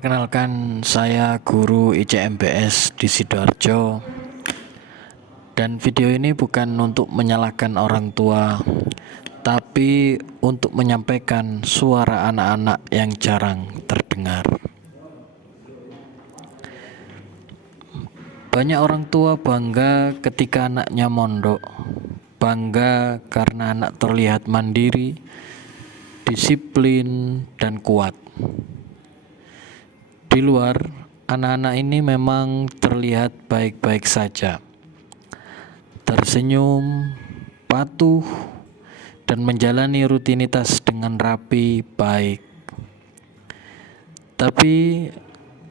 Perkenalkan, saya guru ICMBS di Sidoarjo. Dan video ini bukan untuk menyalahkan orang tua, tapi untuk menyampaikan suara anak-anak yang jarang terdengar. Banyak orang tua bangga ketika anaknya mondok, bangga karena anak terlihat mandiri, disiplin, dan kuat. Di luar, anak-anak ini memang terlihat baik-baik saja, tersenyum, patuh, dan menjalani rutinitas dengan rapi, baik. Tapi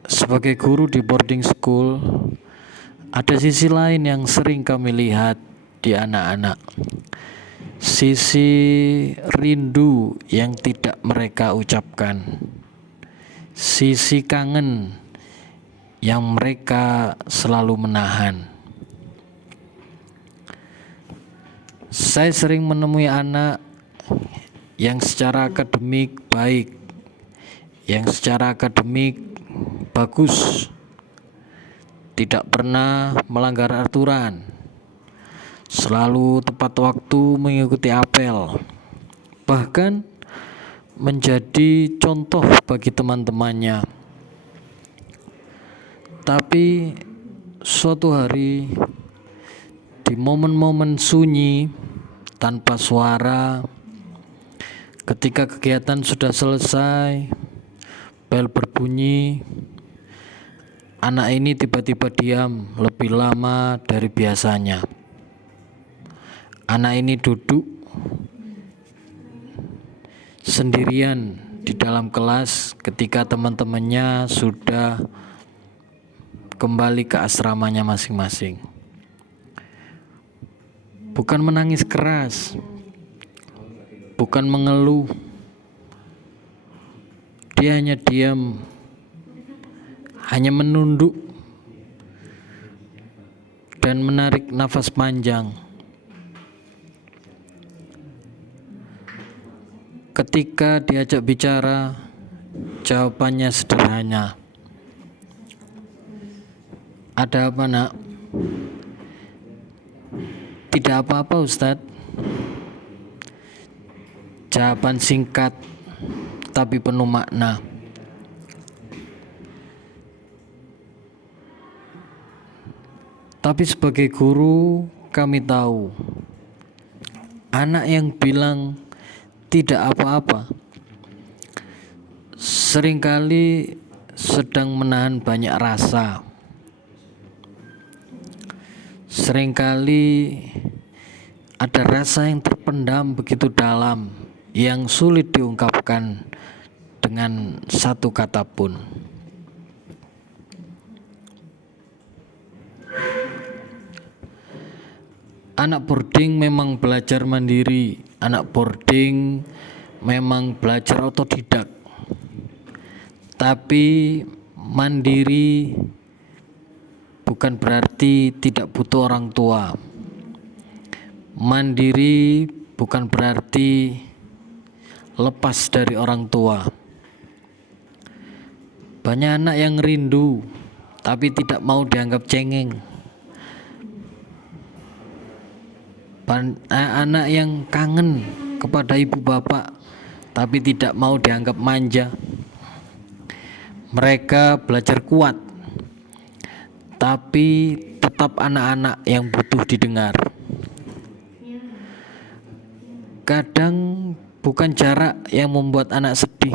sebagai guru di boarding school, ada sisi lain yang sering kami lihat di anak-anak. Sisi rindu yang tidak mereka ucapkan. Sisi kangen yang mereka selalu menahan. Saya sering menemui anak yang secara akademik baik, yang secara akademik bagus, tidak pernah melanggar aturan, selalu tepat waktu mengikuti apel, bahkan menjadi contoh bagi teman-temannya. Tapi suatu hari, di momen-momen sunyi tanpa suara, ketika kegiatan sudah selesai, bel berbunyi, anak ini tiba-tiba diam lebih lama dari biasanya. Anak ini duduk sendirian di dalam kelas ketika teman-temannya sudah kembali ke asramanya masing-masing. Bukan menangis keras, bukan mengeluh, dia hanya diam, hanya menunduk dan menarik nafas panjang. Ketika diajak bicara, jawabannya sederhana. Ada apa, Nak? Tidak apa-apa, Ustadz. Jawaban singkat tapi penuh makna. Tapi sebagai guru, kami tahu anak yang bilang tidak apa-apa seringkali sedang menahan banyak rasa. Seringkali ada rasa yang terpendam begitu dalam, yang sulit diungkapkan dengan satu kata pun. Anak boarding memang belajar mandiri, anak boarding memang belajar otodidak. Tapi mandiri bukan berarti tidak butuh orang tua. Mandiri bukan berarti lepas dari orang tua. Banyak anak yang rindu tapi tidak mau dianggap cengeng. Anak yang kangen kepada ibu bapak tapi tidak mau dianggap manja. Mereka belajar kuat tapi tetap anak-anak yang butuh didengar. Kadang bukan jarak yang membuat anak sedih,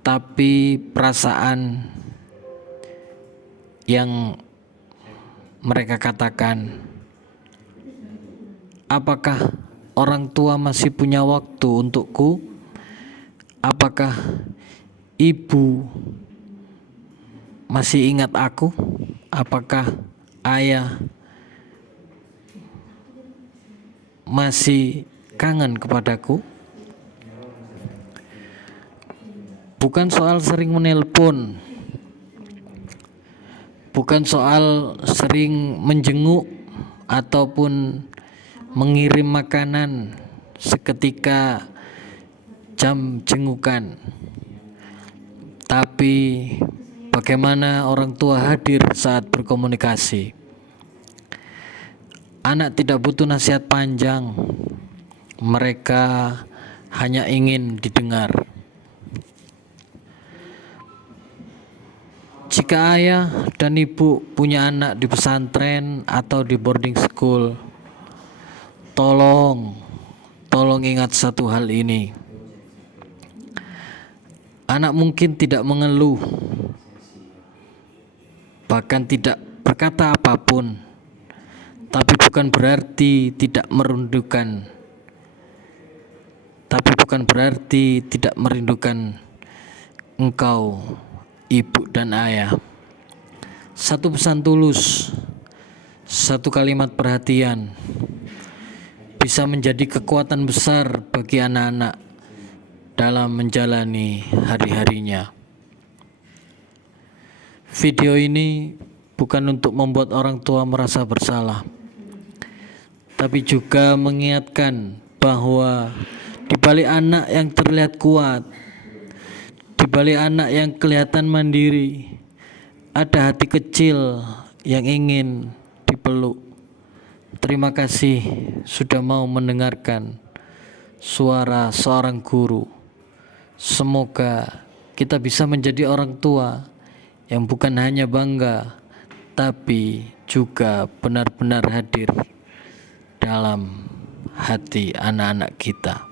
tapi perasaan yang mereka katakan, apakah orang tua masih punya waktu untukku? Apakah ibu masih ingat aku? Apakah ayah masih kangen kepadaku? Bukan soal sering menelpon, bukan soal sering menjenguk ataupun mengirim makanan seketika jam jengukan. Tapi bagaimana orang tua hadir saat berkomunikasi? Anak tidak butuh nasihat panjang, mereka hanya ingin didengar. Jika ayah dan ibu punya anak di pesantren atau di boarding school, tolong ingat satu hal ini. Anak mungkin tidak mengeluh, bahkan tidak berkata apapun, tapi bukan berarti tidak merindukan engkau, ibu dan ayah. Satu pesan tulus, satu kalimat perhatian bisa menjadi kekuatan besar bagi anak-anak dalam menjalani hari-harinya. Video ini bukan untuk membuat orang tua merasa bersalah, tapi juga mengingatkan bahwa di balik anak yang terlihat kuat, di balik anak yang kelihatan mandiri, ada hati kecil yang ingin dipeluk. Terima kasih sudah mau mendengarkan suara seorang guru. Semoga kita bisa menjadi orang tua yang bukan hanya bangga, tapi juga benar-benar hadir dalam hati anak-anak kita.